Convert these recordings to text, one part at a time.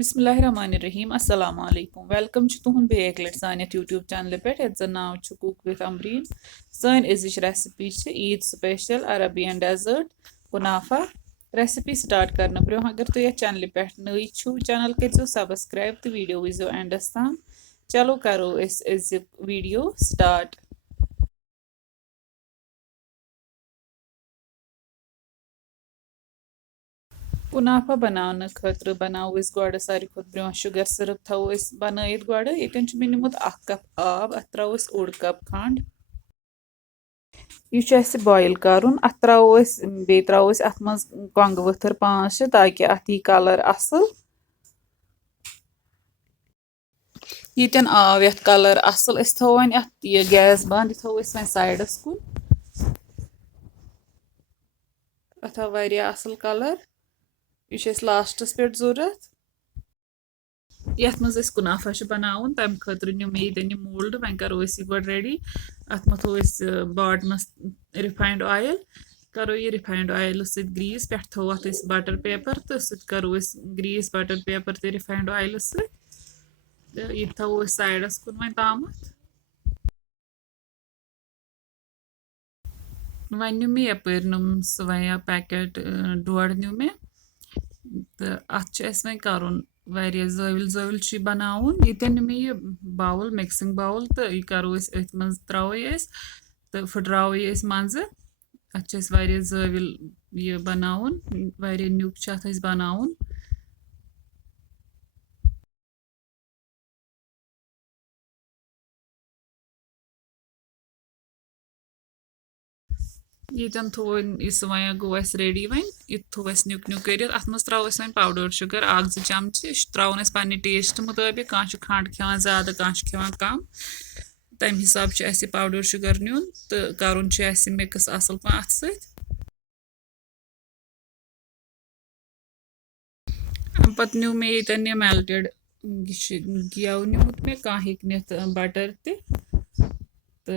बिस्मिल्लाहिर्रहमानिर्रहीम अस्सलाम वालेकुम वेलकम तुहन बेक लट सान यूट्यूब चैनल पे ये नाव कुक विथ अमरीन सन अजिच recipe Eid special Arabian dessert kunafa recipe start करने ब्रो अगर तुम ये चैनल पे नई छो चैनल करो सब्सक्राइब तो वीडियो वो एंडस तम चलो करो वीडियो स्टार्ट। कुनाफा बनाने खतर बनाओ गोड़ सारी खुद ब्रो शुगर सिरप थो बनाइत गोड़ ये मे निमुत 1 कप आब अत त्रो 1 कप खंड यह बॉयल कर अत त्रो बे त्रो अत मज कोंग वथर 5-6 ताकि अत यी कलर असल यीतन आव यथ कलर असल थो वन यह गैस बंद थो वन साइडस कुन अत आव वारिया असल कलर यह लास्टस पे जरूरत यथ मज कुनाफा बनावन तम खतर न्यू मे ये मोल्ड वन करो गोड़ रेडी अत मे थो बॉटमस रिफाइंड ऑयल करो ये रिफाइंड ऑयल ग्रीस पे थो अत बटर पेपर तो करो ग्रीस बटर पेपर तो रिफाइंड ऑयल यह थो साइडस कुन वन ताम वन न्यू मे यपर नुम सवया पैकेट 1.5 न्यू मे तो अत वन कर जविल जविल बनावन ये मे यह बाउल मिक्सिंग बाउल तो यह करो अथ मज त्रो तो फुटराव मज अत जविल यह बनावन न्यूक अत बनावन ये थो वन गो रेडी वन यह थो न्यूक न्यूक कर अत मज त्रो वन पाउडर शुगर 1-2 चमचे त्रोन पे टेस्ट मुताबिक कह खंड खान ज्यादा कह खान कम तम हिसाब पाउडर शुगर नुन तो कर मिक्स असल पा अत पत न्यू मे ये मेल्टेड गेव नुत मे कह नित बटर तो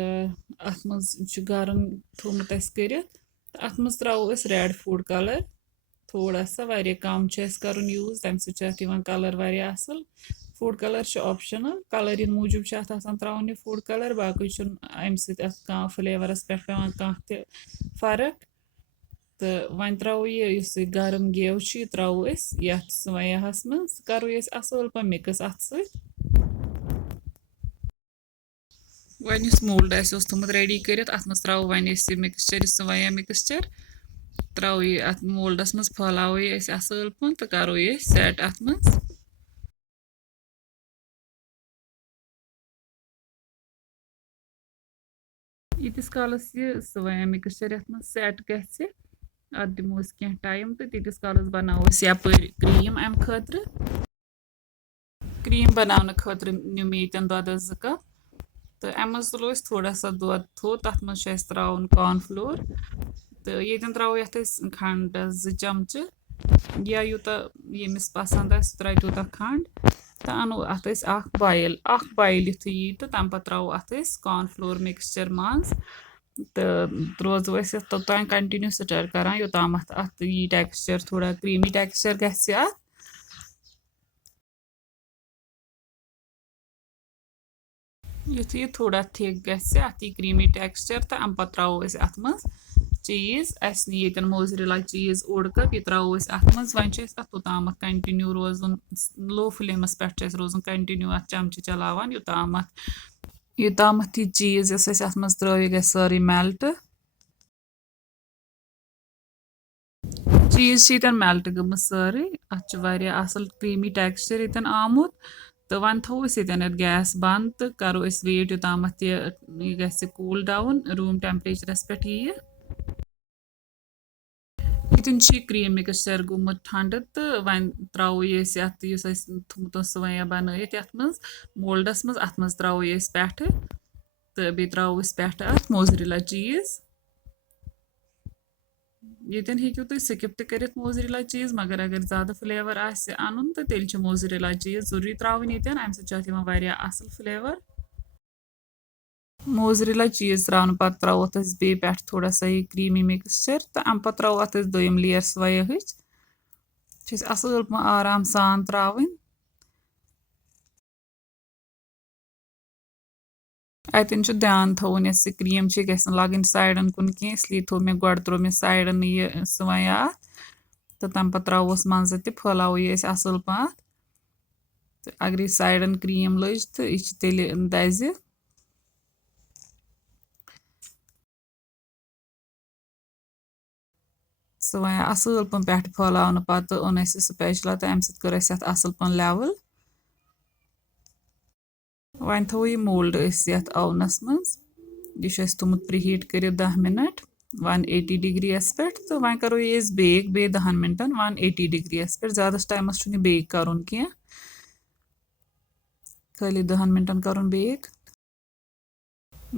अत मज गरम थोमुत कर अत मज त्रो रेड फूड कलर थोड़ा सा वारिया कम कर यूज तम सत कलर वारिया असल फूड कलर ऑप्शनल कलर मूजूब त्रोन यह फूड कलर बाकी अम सह फ्लेवरस पे कह फर्क तो वन त्रो यह गरम गेव त्रो ये सवयाहस मज करो असल पे मिक्स अत वन मोल्ड थोमुत रेडी कर अत मज त्रो वन मिक्सचर सवया मिक्सचर त्रो अत मोल्डस मज फैलाव असल पन तो करो सेट अत मज यीतिस कालस यह सवया मिक्सचर अत मज सेट गि अत दिमो कह टाइम तो तीतिस कालस बनाओ यपर क्रीम अम खतर क्रीम बनाने खतर न्यू मे ये दोदस 2 कप तो अम मज तुलो थोड़ा सा दुध थो तथ मज त्रोन कॉर्नफ्लोर तो ये त्रो ये खंड 2 चमचे या यूता यमिस पसंद त्रा तूत खंड तो अनो अत बॉयल युथ यी तो तम पे त्रो अत कॉर्नफ्लोर मिक्सचर मज तो रोजो तोतान कंटिन्यू स्टर करान योताम अत यी टेक्सचर थोड़ा क्रीमी टेक्सचर गि युथ यह थोड़ा थिक गि अत क्रीमी टेक्सचर तो अम पे त्रो अत मज चीज अस ये मोजरेला चीज 1 कप यह त्रो अत मज वन तोताम कंटिन्यू रोजन लो फ्लेमस पे रोजन कंटिन्यू अत चमचे चलावान योताम यह चीज अत मज त्रो गि सारी मेल्ट चीज मेल्ट गम सारी अत असल क्रीमी टेक्सचर ये आमुत तो वन थो ये गैस बंद तो करो वेट योताम यह गि कूल डाउन रूम टेम्परेचरस पे यह ये क्रीम मिक्सचर गोमुत ठंड तो वन त्रो अत थोमुत सवया बनाइत ये मज मोल्डस मज अत मज त्रो पे तो बे त्रो पे अत मोजरेला चीज ये हेकू तुम स्किप कर मोजरेला चीज मगर अगर ज्यादा फ्लेवर अन तो तेल मोजरेला चीज जरूरी त्रोन ये अम सत असल फ्लेवर मोजरेला चीज त्रान पे त्रोत बे पे थोड़ा सा ये क्रीमी मिक्सचर तो अम पे त्रो अत दोयम लेयर सवया असल आराम सान त्रावन अतन ध्यान थवन यस क्रीम गि लगन साइडन कुन कह इसलिए थो मे गो त्रो मे साइडन यह सवय अत तो तम पे त्रोस मज फैलाव यह असल पह तो अगर यह साइडन क्रीम लज तो यह तेल दज सवय असल पन पे फैलावन पत ओन स्पैचुला तो अम सर असल पन लेवल वन थो यह मोल्ड ओवनस मज यह थोमुत प्रीहीट कर 10 मिनट 180 डिग्री पे तो वन करो ये बेक बे 10 मिनटन 180 डिग्री पे ज़्यादा टाइमस बेक कर खाली 10 मिनटन कर बेक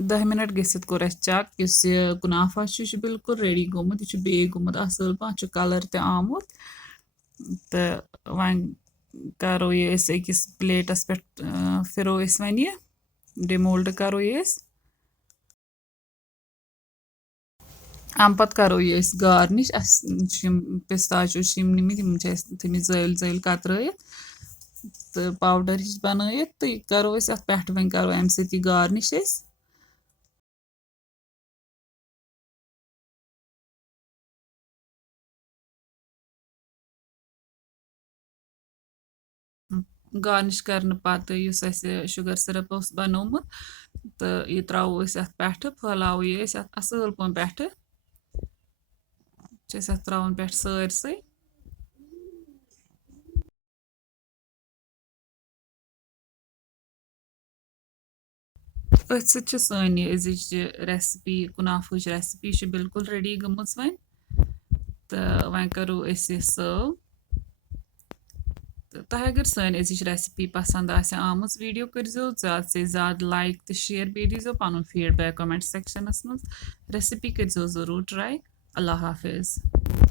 10 मिनट गसित कोर चेक इस कुनाफा बिल्कुल रेडी गोमुत यह बेक गोमुत असल पह कलर ते आमुत तो वन करो ये अकिस प्लेटस पे फिरो वन यह डिमोल्ड करो ये अम पत करो ये गार्निश पिस्ताचो निमित थमित जल जल कतरत तो पाउडर हिश बनत तो यह करो अत पे वन करो अम सत गार्निश गार्निश करने पत शुगर सिरप बनोमुत तो यह त्रो अत पे फैलाव यह असल पन पे त्रोन पे सारसे अथ सन अजिच रेसिपी कुनाफच रेसिपी बिल्कुल रेडी गमच वन तो वन करो सर्व तो तुम अगर सन अजिच रेसिपी पसंद आम वीडियो कर ज़्यादा से ज़्यादा लाइक तो शेयर बे दीजो पन फीडबैक कमेंट सेक्शनस मज रेसिपी कर ज़रूर ट्राई अल्लाह हाफिज़।